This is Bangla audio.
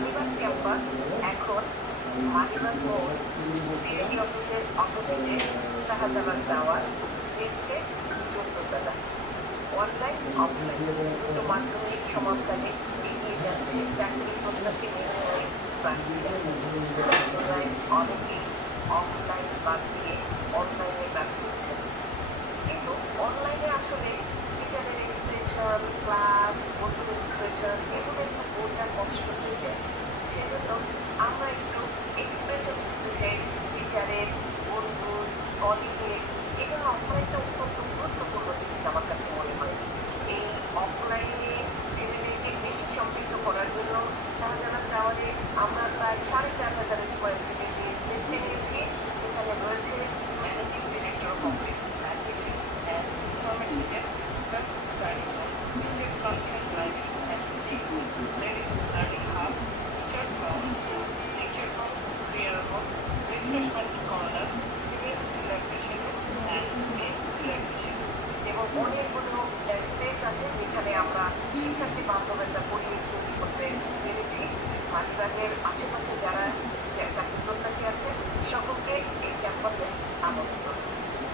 মালিবাগ ক্যাম্পাস এখন মালিবাগ মোড়, সিআইডি অফিসের অপোজিটে শাহজালাল টাওয়ার, লিফটে ১৪ তলা। অনলাইন, অফলাইন দুটো মাধ্যমিক সমাপকালে এগিয়ে যাচ্ছে চাকরি প্রত্যাশী মেধাবী প্রার্থীরা। অনেকেই অফলাইন বাদ দিয়ে অনলাইনে কাজ করছেন, কিন্তু অনলাইনে আসলে টিচারের এক্সপ্রেশন, ক্লাস, বন্ধুদের এক্সপ্রেশন এগুলো একটু বোঝা কষ্ট হয়ে যায়। সেজন্য আমরা একটু এক্সপ্রেশন শিখতে চাই টিচারের, বন্ধুর, কলিগের। এজন্য অফলাইনটা অত্যন্ত গুরুত্বপূর্ণ জিনিস আমার কাছে মনে হয়। এই অফলাইনে ছেলেদেরকে বেশি সম্পৃক্ত করার জন্য শাহজালাল টাওয়ারে আমরা প্রায় ৪,৫০০ স্কোয়ার ফিটের যে লিস্টে নিয়েছি, সেখানে রয়েছে managing director of office admission and information desk, self study room, BCS conference library and meeting room, ladies learning hub, teachers lounge, lecture room, prayer room, refreshment corner, female relaxation room and male relaxation room এবং অনেকগুলো স্পেস আছে যেখানে আমরা শিক্ষার্থী বান্ধব একটা পরিবেশ তৈরি করতে পেরেছি। মালিবাগের আশেপাশে যারা চাকরি প্রত্যাশী আছে সকলকে এই ক্যাম্পাসে আমন্ত্রণ।